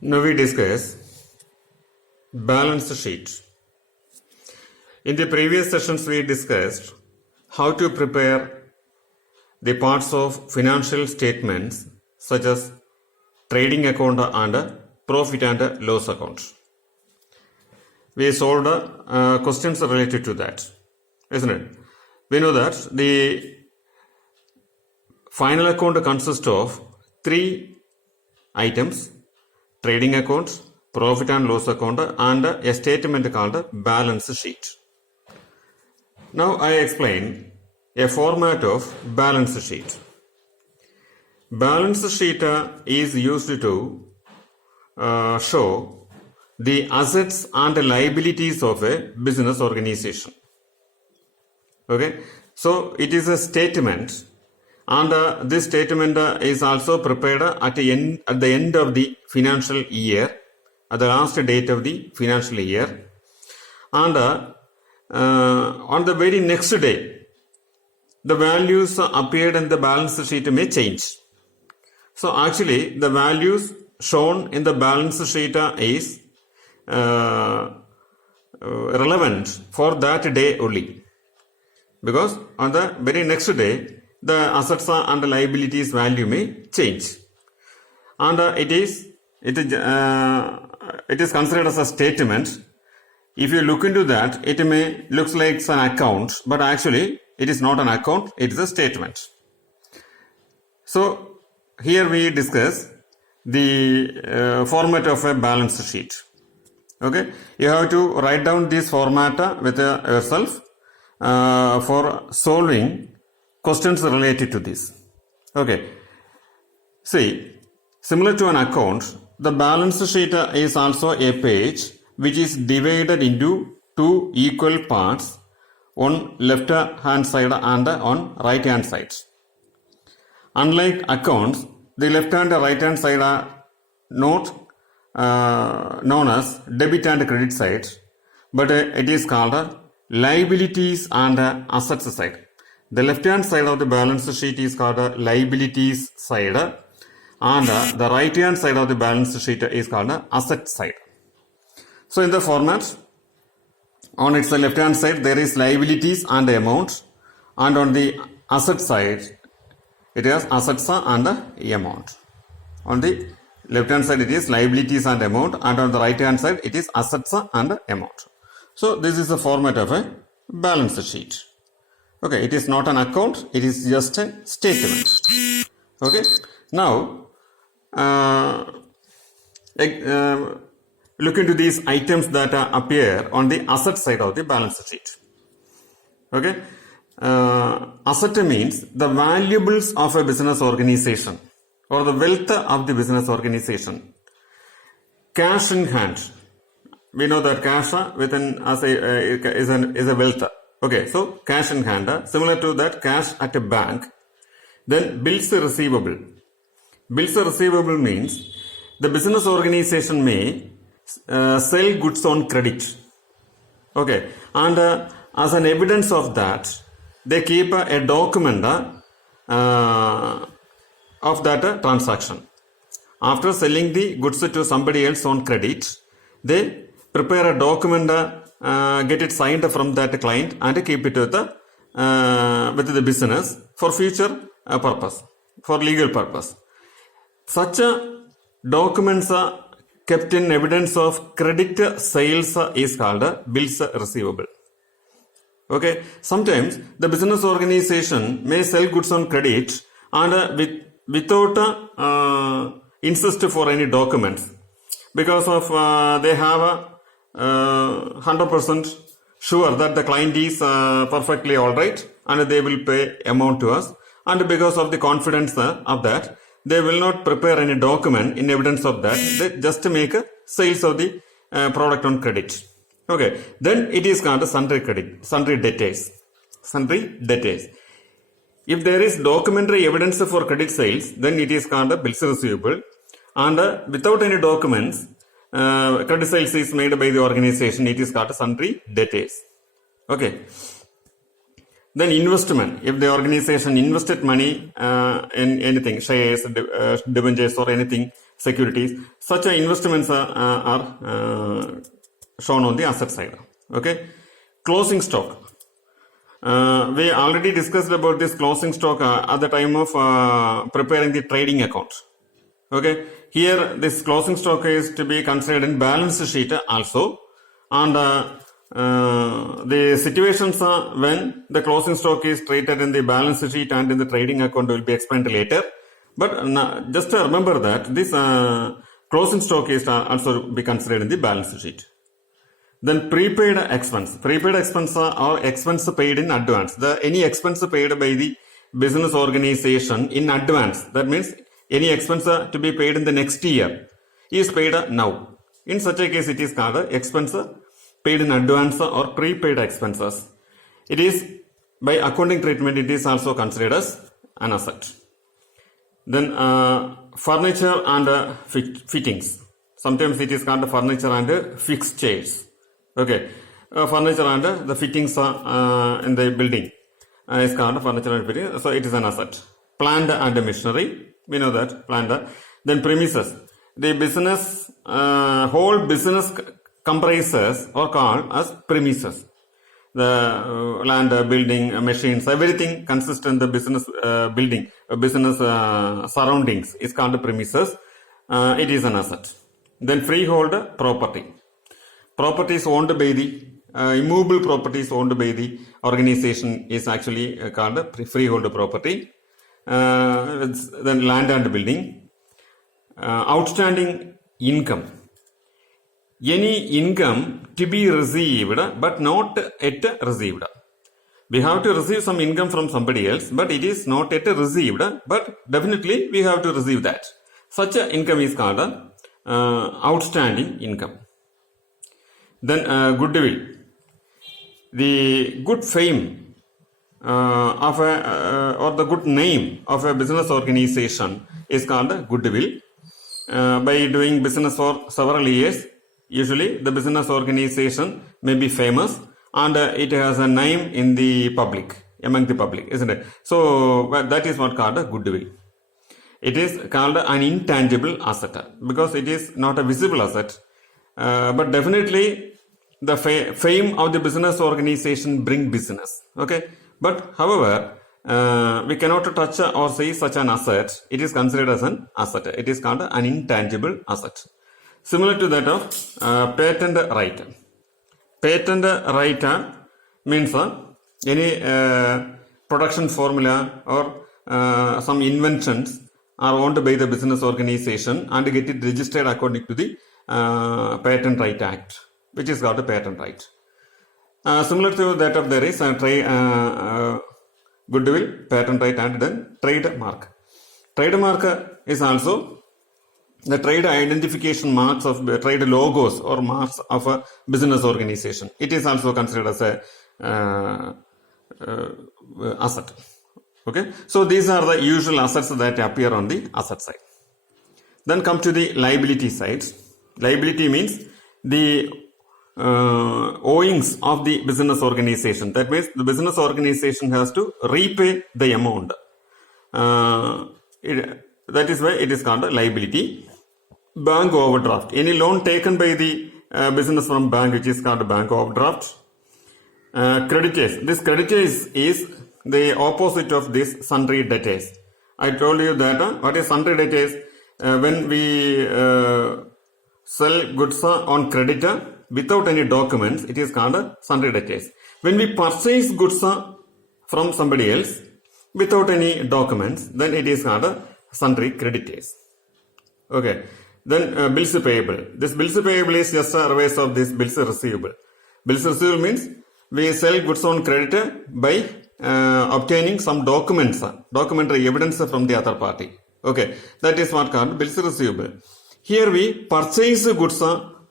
Now we discuss balance sheet. In the previous sessions we discussed how to prepare the parts of financial statements such as trading account and profit and loss account. We solved questions related to that, isn't it? We know that the final account consists of three items: trading account, profit and loss account, and a statement called balance sheet. Now I explain a format of balance sheet. Balance sheet is used to show the assets and liabilities of a business organization. Okay, so it is a statement, and this statement is also prepared at the end of the financial year, at the last date of the financial year, and on the very next day, the values appeared in the balance sheet may change. So actually, the values shown in the balance sheet is relevant for that day only, because on the very next day, the assets and liabilities value may change, and it is considered as a statement. If you look into that, it may looks like it's an account, but actually it is not an account, it is a statement. So here we discuss the format of a balance sheet. Okay, you have to write down this format with yourself for solving questions related to this. Okay, see, similar to an account, the balance sheet is also a page which is divided into two equal parts on left hand side and on right hand side. Unlike accounts, the left hand and right hand side are not known as debit and credit side, but it is called liabilities and assets side. The left hand side of the balance sheet is called liabilities side, and the right hand side of the balance sheet is called asset side. So in the format, on its left hand side there is liabilities and amount, and on the asset side it is assets and amount. On the left hand side it is liabilities and amount, and on the right hand side it is assets and amount. So this is the format of a balance sheet. Okay, it is not an account, it is just a statement. Okay, now look into these items that appear on the asset side of the balance sheet. Okay, asset means the valuables of a business organization or the wealth of the business organization. Cash in hand. We know that cash within as is a wealth. Okay, so cash in hand, similar to that cash at a bank. Then bills receivable. Bills receivable means the business organization may sell goods on credit. Okay, and as an evidence of that, they keep a document of that transaction. After selling the goods to somebody else on credit, they prepare a document, get it signed from that client, and keep it with the business for future purpose, for legal purpose. Such documents kept in evidence of credit sales is called bills receivable. Okay, sometimes the business organization may sell goods on credit and without insist for any documents, because of they have 100% sure that the client is perfectly alright and they will pay amount to us, and because of the confidence of that, they will not prepare any document in evidence of that. They just make sales of the product on credit. Okay, then it is called sundry debtors. If there is documentary evidence for credit sales, then it is called bills receivable, and without any documents, credit sales is made by the organization, it is called sundry debtors. Okay. Then investment. If the organization invested money in anything, shares, debentures or anything securities. Such investments are shown on the asset side. Okay. Closing stock. We already discussed about this closing stock at the time of preparing the trading account. Okay. Here, this closing stock is to be considered in balance sheet also. And the situations when the closing stock is treated in the balance sheet and in the trading account will be explained later. But just remember that this closing stock is also be considered in the balance sheet. Then prepaid expense. Prepaid expense or expense paid in advance. Any expense paid by the business organization in advance. That means any expense to be paid in the next year is paid now. In such a case, it is called expense paid in advance or prepaid expenses. It is by accounting treatment, it is also considered as an asset. Then furniture and fittings. Sometimes it is called furniture and fixtures. Okay, furniture and the fittings in the building is called furniture and fittings. So it is an asset. Plant and machinery, we know that plant. Then premises. The business, whole business comprises or called as premises. The land, building, machines, everything consists in the business building, business surroundings is called premises. It is an asset. Then freehold property. Properties owned by the immovable properties owned by the organization is actually called freehold property. Then land and building. Outstanding income. Any income to be received but not yet received. We have to receive some income from somebody else, but it is not yet received, but definitely we have to receive that. Such an income is called outstanding income. Then goodwill. The good fame of or the good name of a business organization is called goodwill. By doing business for several years, usually the business organization may be famous and it has a name in the public, among the public, isn't it? So that is what called a goodwill. It is called an intangible asset because it is not a visible asset. But definitely the fame of the business organization bring business. Okay. But however, we cannot touch or see such an asset. It is considered as an asset. It is called an intangible asset. Similar to that of patent right. Patent right means any production formula or some inventions are owned by the business organization and get it registered according to the Patent Right Act, which is called a patent right. Similar to that of there is goodwill, patent right, and then trademark. Trademark is also the trade identification marks of trade logos or marks of a business organization. It is also considered as a asset. Okay, so these are the usual assets that appear on the asset side. Then come to the liability side. Liability means the owings of the business organization. That means the business organization has to repay the amount. That is why it is called a liability. Bank overdraft. Any loan taken by the business from bank, which is called bank overdraft. Creditors. This creditors is the opposite of this sundry debtors. I told you that what is sundry debtors? When we sell goods on credit without any documents, it is called sundry debtors. When we purchase goods from somebody else without any documents, then it is called sundry creditors. Okay. Then bills payable. This bills payable is just a reverse of this bills receivable. Bills receivable means we sell goods on credit by obtaining some documents, documentary evidence from the other party. Okay, that is what called bills receivable. Here we purchase goods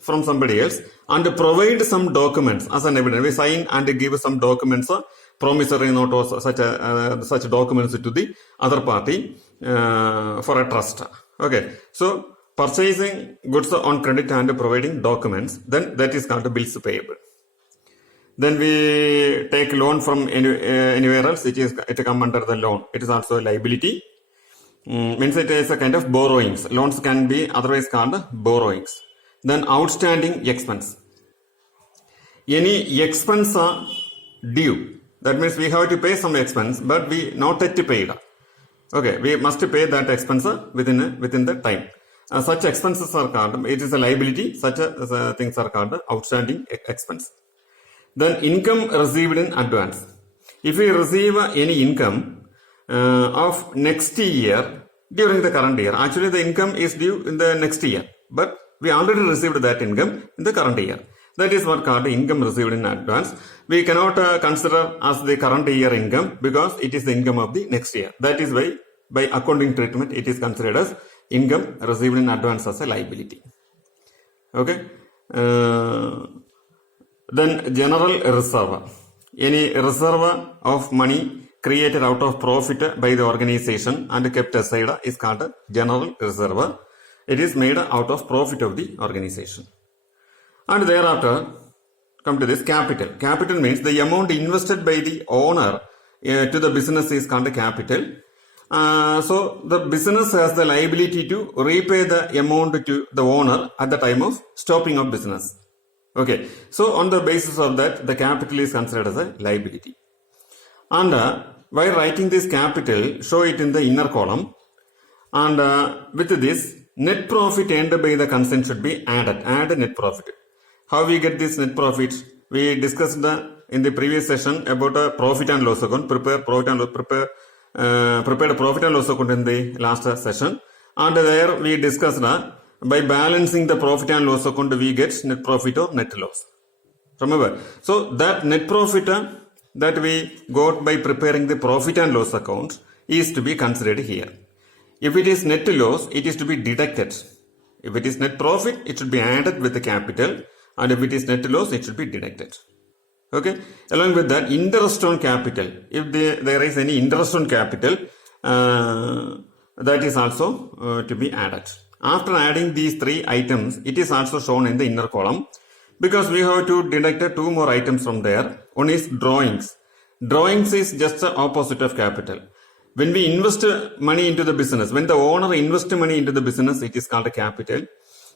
from somebody else and provide some documents as an evidence. We sign and give some documents, promissory note or such documents to the other party for a trust. Okay, so purchasing goods on credit and providing documents, then that is called bills payable. Then we take loan from anywhere else, it come under the loan. It is also a liability. means it is a kind of borrowings. Loans can be otherwise called borrowings. Then outstanding expense. Any expense are due. That means we have to pay some expense, but we not yet paid. Okay, we must pay that expense within the time. Such expenses are called, it is a liability, such things are called outstanding expense. Then income received in advance. If we receive any income of next year during the current year, actually the income is due in the next year, but we already received that income in the current year. That is what called income received in advance. We cannot consider as the current year income because it is the income of the next year. That is why by accounting treatment it is considered as income received in advance as a liability. Okay. Then general reserve. Any reserve of money created out of profit by the organization and kept aside is called general reserve. It is made out of profit of the organization. And thereafter, come to this capital. Capital means the amount invested by the owner to the business is called capital. So the business has the liability to repay the amount to the owner at the time of stopping of business. Okay. So on the basis of that, the capital is considered as a liability. And while writing this capital, show it in the inner column. And with this, net profit earned by the concern should be added. Add net profit. How we get this net profit? We discussed in the previous session about a profit and loss account. Prepared profit and loss account in the last session. And there we discussed by balancing the profit and loss account we get net profit or net loss. Remember? So that net profit that we got by preparing the profit and loss account is to be considered here. If it is net loss, it is to be deducted. If it is net profit, it should be added with the capital. And if it is net loss, it should be deducted. Okay. Along with that, interest on capital. If there is any interest on capital, that is also to be added. After adding these three items, it is also shown in the inner column because we have to deduct two more items from there. One is drawings. Drawings is just the opposite of capital. When we invest money into the business, when the owner invests money into the business, it is called a capital.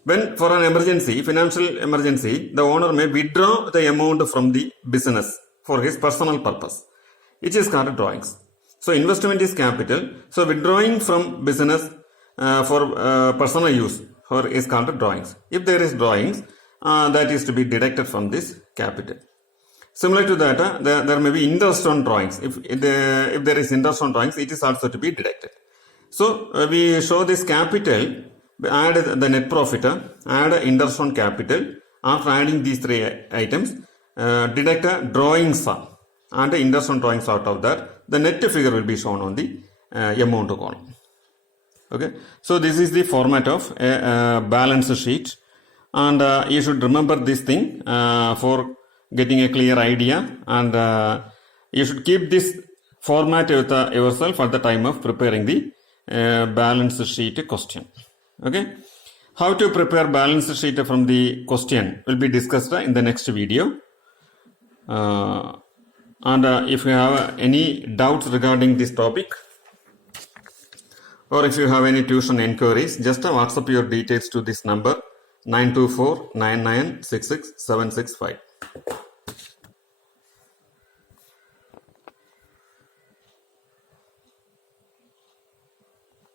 When for an emergency, financial emergency, the owner may withdraw the amount from the business for his personal purpose. It is called drawings. So investment is capital. So withdrawing from business for personal use is called drawings. If there is drawings, that is to be deducted from this capital. Similar to that, there may be interest on drawings. If there is interest on drawings, it is also to be deducted. So we show this capital. Add the net profit, add interest on capital. After adding these three items, deduct drawings and interest on drawings out of that. The net figure will be shown on the amount column. Okay. So this is the format of a balance sheet, and you should remember this thing for getting a clear idea, and you should keep this format with yourself at the time of preparing the balance sheet question. Okay, how to prepare balance sheet from the question will be discussed in the next video. And if you have any doubts regarding this topic, or if you have any tuition inquiries, just WhatsApp your details to this number 924 9966 765.